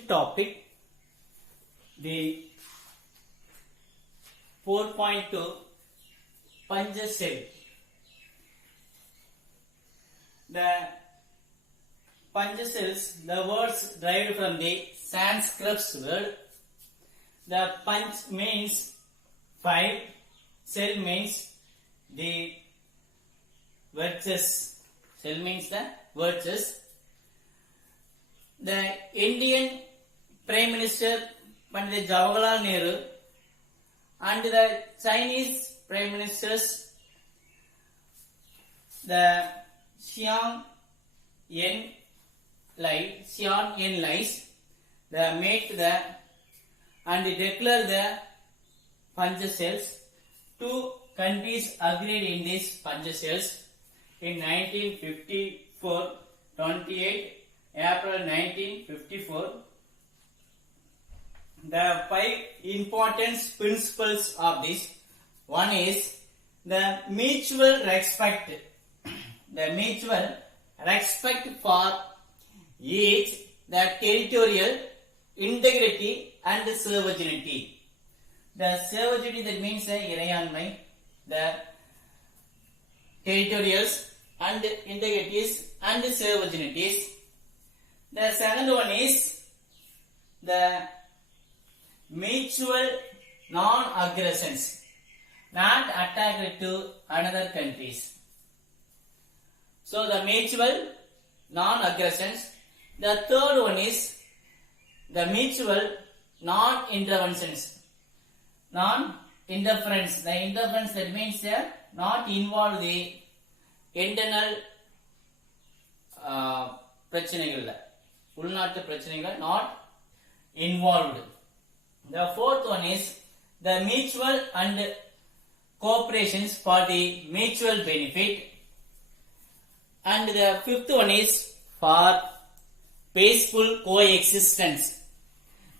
topic, the 4.2 Pancha cell. The Pancha cells, the words derived from the Sanskrit word. The Panch means 5, cell means the virtues. Cell means the virtues. The Indian Prime Minister Pandit Jawaharlal Nehru and the Chinese Prime Ministers, the Xiang Yan Lai, they make the and declare the Pancha cells. Two countries agreed in these Pancha cells in 1954, 28 April 1954. The 5 important principles of this. One is the mutual respect. The mutual respect for each, the territorial integrity and sovereignty. The sovereignty, that means the இறையாண்மை, the territorials and integrities and sovereignties. The second one is the mutual non-aggressions, not attack to another countries. So the mutual non-aggressions. The third one is the mutual non-interventions, non-interference. The interference, that means not involve the internal பிரச்சனைகள், உள்நாட்டு பிரச்சனைகள், not involved. The fourth one is the mutual and cooperations for the mutual benefit. And the fifth one is for peaceful coexistence.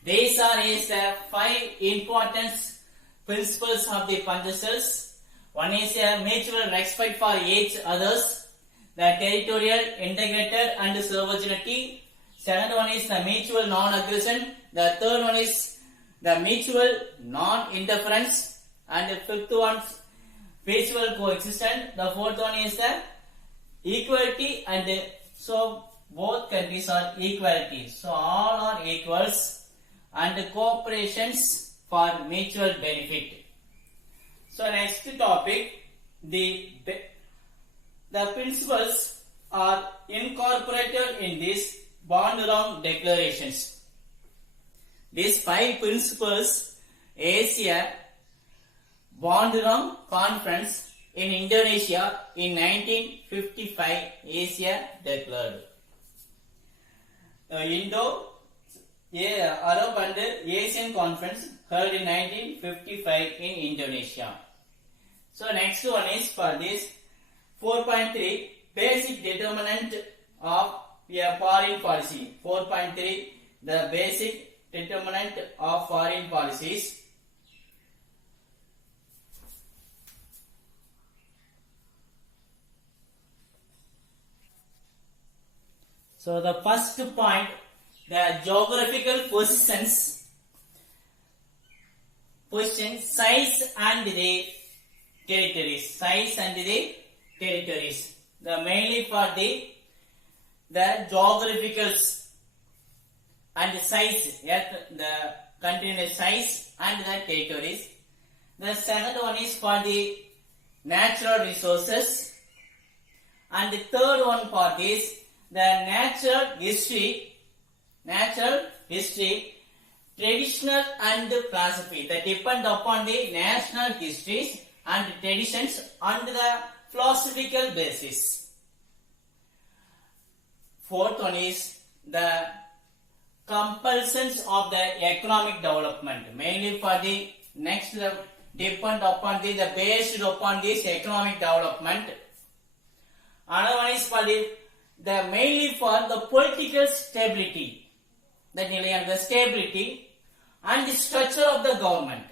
These are the 5 important principles of the Pancha cells. One is a mutual respect for each others, the territorial integrated and sovereignty. Second one is the mutual non-aggression. The third one is the mutual non-interference, and the fifth one peaceful coexistence. The fourth one is the equality, and so both countries are equality. So all are equals and cooperations for mutual benefit. So next topic, the principles are incorporated in these Bandurang declarations. These 5 principles Asia Bandurang Conference in Indonesia in 1955 Asia declared. Indo-Arab and Asian Conference held in 1955 in Indonesia. So next one is for this 4.3 basic determinant of a foreign policy. 4.3 the basic determinant of foreign policies. So the first point, the geographical position, size and the territories. Size and the territories. The mainly for the geographicals and size, the continental size and the territories. The second one is for the natural resources, and the third one for this the natural history, traditional and philosophy that depend upon the national histories and traditions on the philosophical basis. Fourth one is the compulsions of the economic development, mainly for the next depend upon the based upon this economic development. Another one is for the mainly for the political stability, the stability and the structure of the government,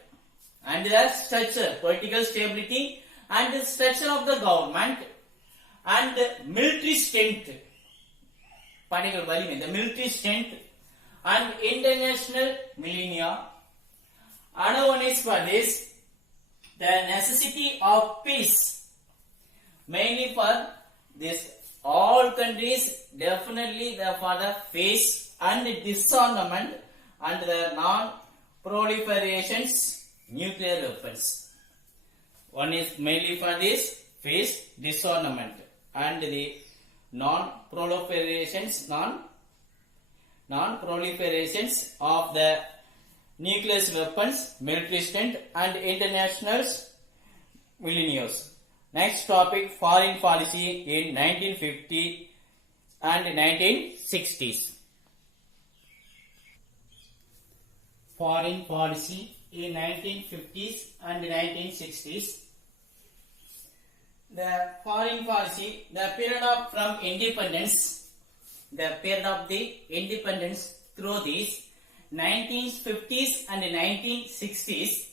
and the structure, political stability and the structure of the government, and military strength, particular volume, the military strength and international millennia. Another one is for this, the necessity of peace. Mainly for this, all countries definitely for the peace and disarmament and the non-proliferations nuclear weapons. One is mainly for this peace, disarmament and the non-proliferations of the nuclear weapons, military strength and international millennials. Next topic, foreign policy in 1950 and 1960s. Foreign policy in 1950s and 1960s. The foreign policy, the period of from independence, the period of the independence through these 1950s and 1960s,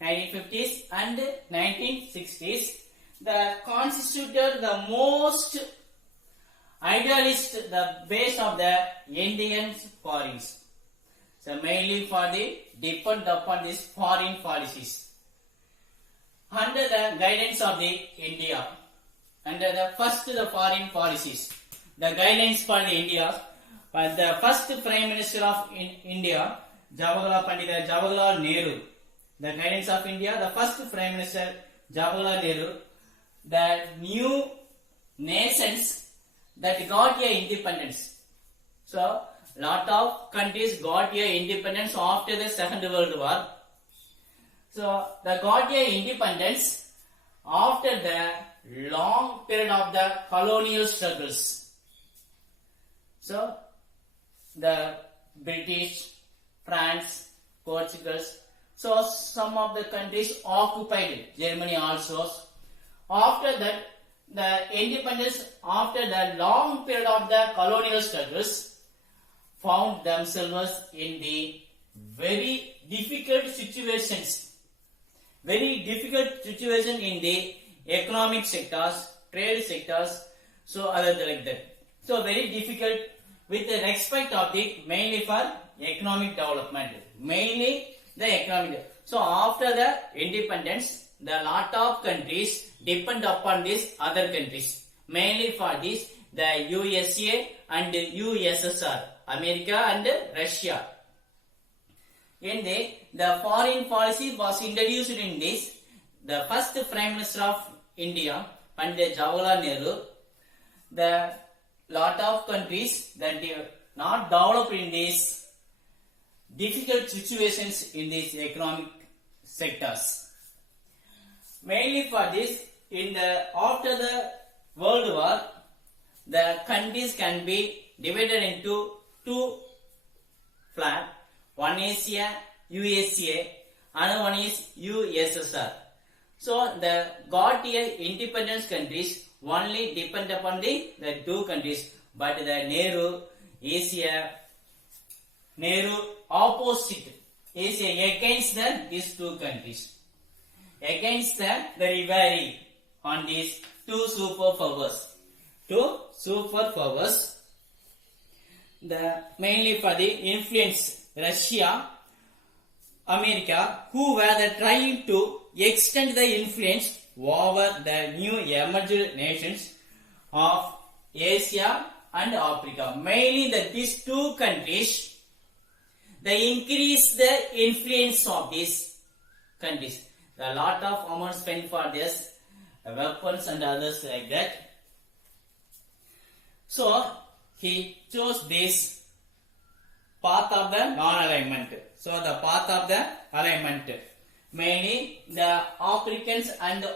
1950s and 1960s, the constituted the most idealist, the base of the Indian foreigners. So mainly for the depend upon these foreign policies. Under the guidance of the India, under the first the foreign policies, the guidance for the India, the first Prime Minister of India, Pandit Jawaharlal Nehru, the guidance of India, the first Prime Minister Jawaharlal Nehru, the new nations that got their independence. So, lot of countries got their independence after the Second World War. So, they got their independence after the long period of the colonial struggles. So, the British, France, Portugal, so some of the countries occupied, Germany also. After that, the independence, after the long period of the colonial struggles, found themselves in the very difficult situations. Very difficult situation in the economic sectors, trade sectors, so other like that. So very difficult with the respect of the mainly for economic development, mainly the economic. So after the independence, the lot of countries depend upon these other countries, mainly for this the USA and USSR, America and Russia. In the foreign policy was introduced in this, the first Prime Minister of India, Pandit Jawaharlal Nehru, the lot of countries that they not developed in these difficult situations in these economic sectors. Mainly for this, in the after the World War, the countries can be divided into two flat. One is USA, another one is USSR. So the got here independence countries only depend upon the two countries, but the Nehru opposite is against these two countries, against the rivalry on these two superpowers. The mainly for the influence Russia, America, who were trying to extend the influence over the new emerging nations of Asia and Africa. Mainly these two countries, they increase the influence of these countries. A lot of amount spent for this weapons and others like that. So he chose this path of the non-alignment. So the path of the alignment, mainly the Africans and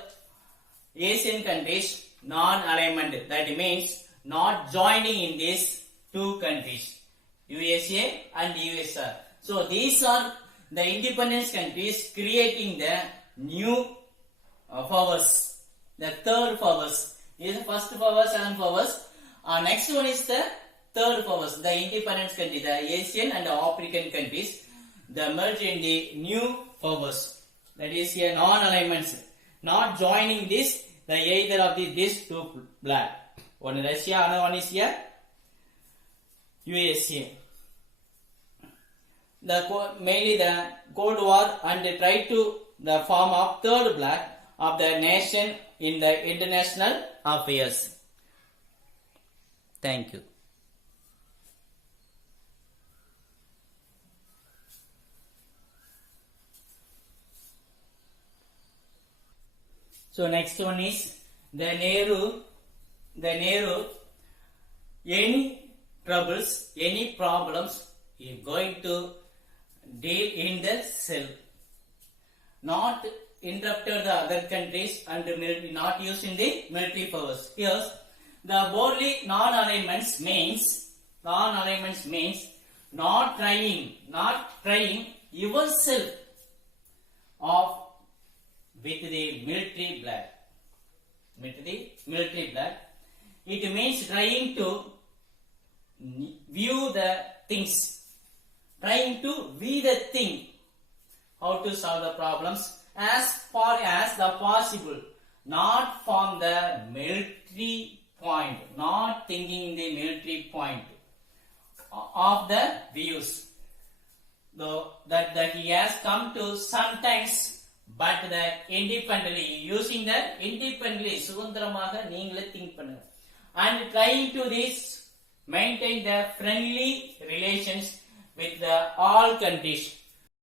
Asian countries non-alignment. That means not joining in these two countries, USA and USSR. So these are the independence countries creating the new powers. The third powers is the first power, second powers. Next one is the third powers, the independence country, the Asian and the African countries, the merge in the new powers. That is here non-alignments, not joining this, the either of these two black. One is Russia, another one is here USA. mainly the Cold War and tried to the form of third bloc of the nation in the international affairs. Thank you. So next one is the Nehru. Any troubles, any problems, he is going to deal in the self. Not interrupted the other countries and not using the military powers. Here, the boldly non-alignments means not trying yourself off with the military blood. It means trying to view the things, trying to view the thing, how to solve the problems as far as the possible, not from the military point, not thinking the military point of the views. Though that he has come to sometimes, but the independently using the independently சுதந்திரமாக நீங்களே think பண்ணுங்க and trying to this maintain the friendly relations with the all countries.